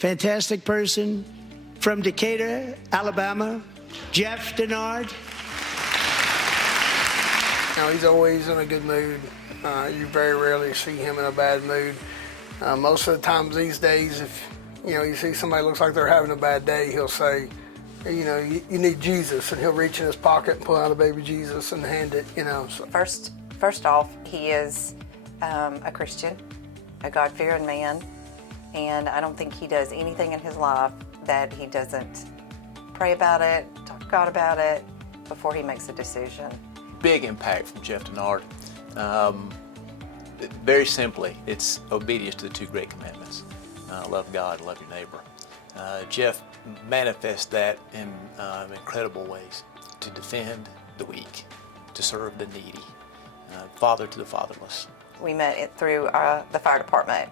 fantastic person from Decatur, Alabama, Jeff Denard. He's always in a good mood. You very rarely see him in a bad mood. Most of the times these days, if you see somebody looks like they're having a bad day, he'll say, you need Jesus, and he'll reach in his pocket and pull out a baby Jesus and hand it. So. First off, he is a Christian, a God-fearing man, and I don't think he does anything in his life that he doesn't pray about it, talk to God about it before he makes a decision. Big impact from Jeff Denard. Very simply, it's obedience to the two great commandments. Love God, love your neighbor. Jeff manifests that in incredible ways, to defend the weak, to serve the needy, father to the fatherless. We met through the fire department.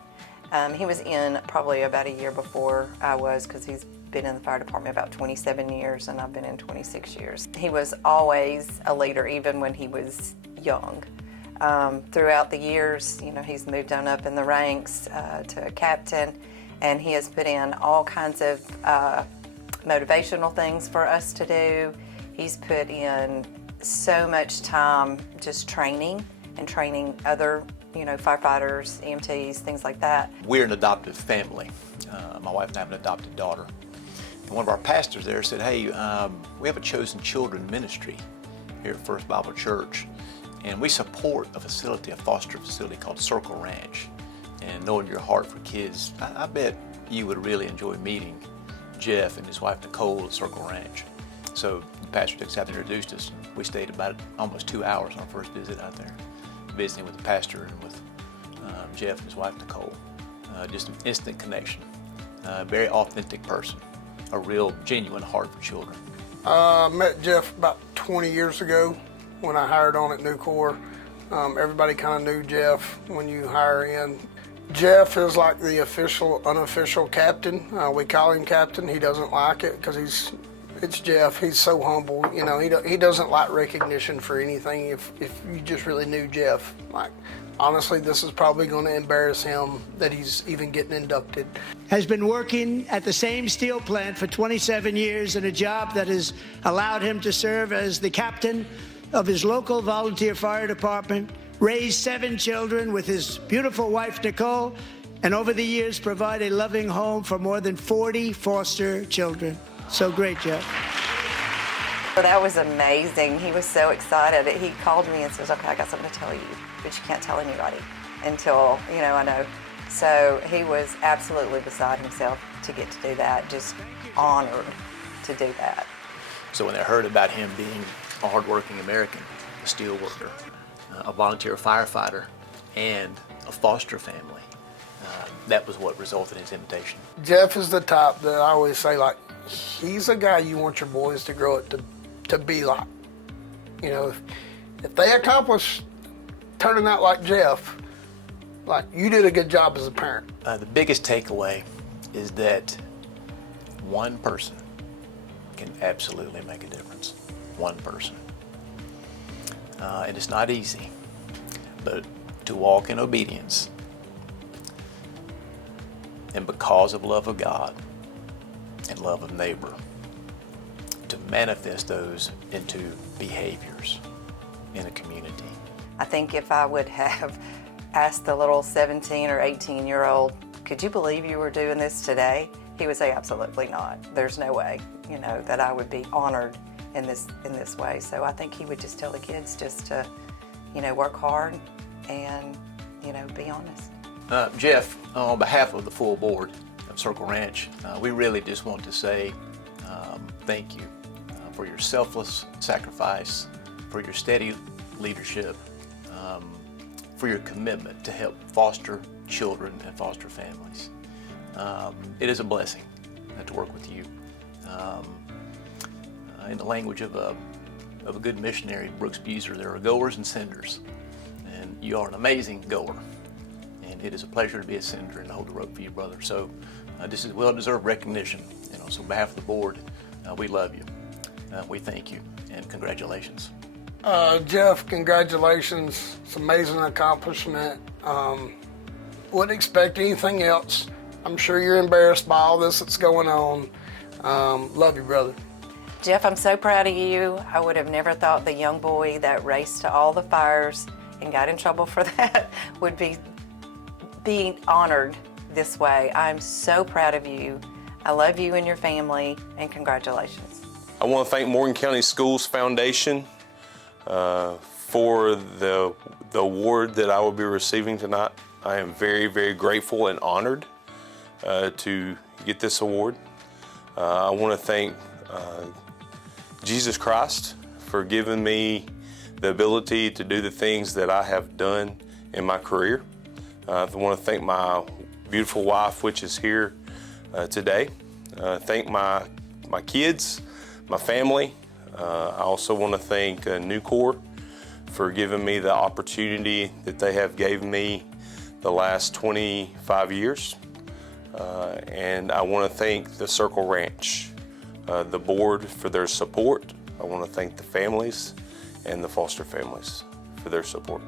He was in probably about a year before I was, because he's been in the fire department about 27 years and I've been in 26 years. He was always a leader, even when he was young. Throughout the years, he's moved on up in the ranks to a captain, and he has put in all kinds of motivational things for us to do. He's put in so much time just training other firefighters, EMTs, things like that. We're an adoptive family. My wife and I have an adopted daughter. And one of our pastors there said, hey, we have a chosen children ministry here at First Bible Church, and we support a foster facility called Circle Ranch. And knowing your heart for kids, I bet you would really enjoy meeting Jeff and his wife Nicole at Circle Ranch. So the pastor took us out and introduced us. We stayed about almost 2 hours on our first visit out there, visiting with the pastor and with Jeff and his wife Nicole. Just an instant connection. Very authentic person, a real genuine heart for children. I met Jeff about 20 years ago when I hired on at Nucor. Everybody kind of knew Jeff when you hire in. Jeff is like the unofficial captain. We call him captain. He doesn't like it because it's Jeff. He's so humble. He doesn't like recognition for anything. If you just really knew Jeff, honestly, this is probably going to embarrass him that he's even getting inducted. Has been working at the same steel plant for 27 years in a job that has allowed him to serve as the captain of his local volunteer fire department, raised 7 children with his beautiful wife Nicole, and over the years provide a loving home for more than 40 foster children. So great, Jeff. Well, that was amazing. He was so excited. He called me and says, okay, I got something to tell you, but you can't tell anybody until, I know. So he was absolutely beside himself to get to do that, just honored to do that. So when they heard about him being a hardworking American, a steel worker, a volunteer firefighter, and a foster family, that was what resulted in his invitation. Jeff is the type that I always say, he's a guy you want your boys to grow up to be like. If they accomplish turning out like Jeff, you did a good job as a parent. The biggest takeaway is that one person can absolutely make a difference. One person. And it's not easy, but to walk in obedience and because of love of God and love of neighbor, to manifest those into behaviors in a community. I think if I would have asked the little 17 or 18-year-old, could you believe you were doing this today? He would say, absolutely not. There's no way, that I would be honored in this way. So I think he would just tell the kids just to, work hard and, be honest. Jeff, on behalf of the full board of Circle Ranch, we really just want to say thank you for your selfless sacrifice, for your steady leadership, for your commitment to help foster children and foster families. It is a blessing to work with you. In the language of a good missionary, Brooks Buser, there are goers and senders, and you are an amazing goer. And it is a pleasure to be a sender and hold the rope for you, brother. So this is well-deserved recognition. So on behalf of the board, we love you. We thank you, and congratulations. Jeff, congratulations. It's an amazing accomplishment. Wouldn't expect anything else. I'm sure you're embarrassed by all this that's going on. Love you, brother. Jeff, I'm so proud of you. I would have never thought the young boy that raced to all the fires and got in trouble for that would be being honored this way. I'm so proud of you. I love you and your family, and congratulations. I want to thank Morgan County Schools Foundation for the award that I will be receiving tonight. I am very, very grateful and honored to get this award. I want to thank Jesus Christ for giving me the ability to do the things that I have done in my career. I want to thank my beautiful wife, which is here today. Thank my kids, my family. I also want to thank Nucor for giving me the opportunity that they have gave me the last 25 years. And I want to thank the Circle Ranch, the board for their support. I want to thank the families and the foster families for their support.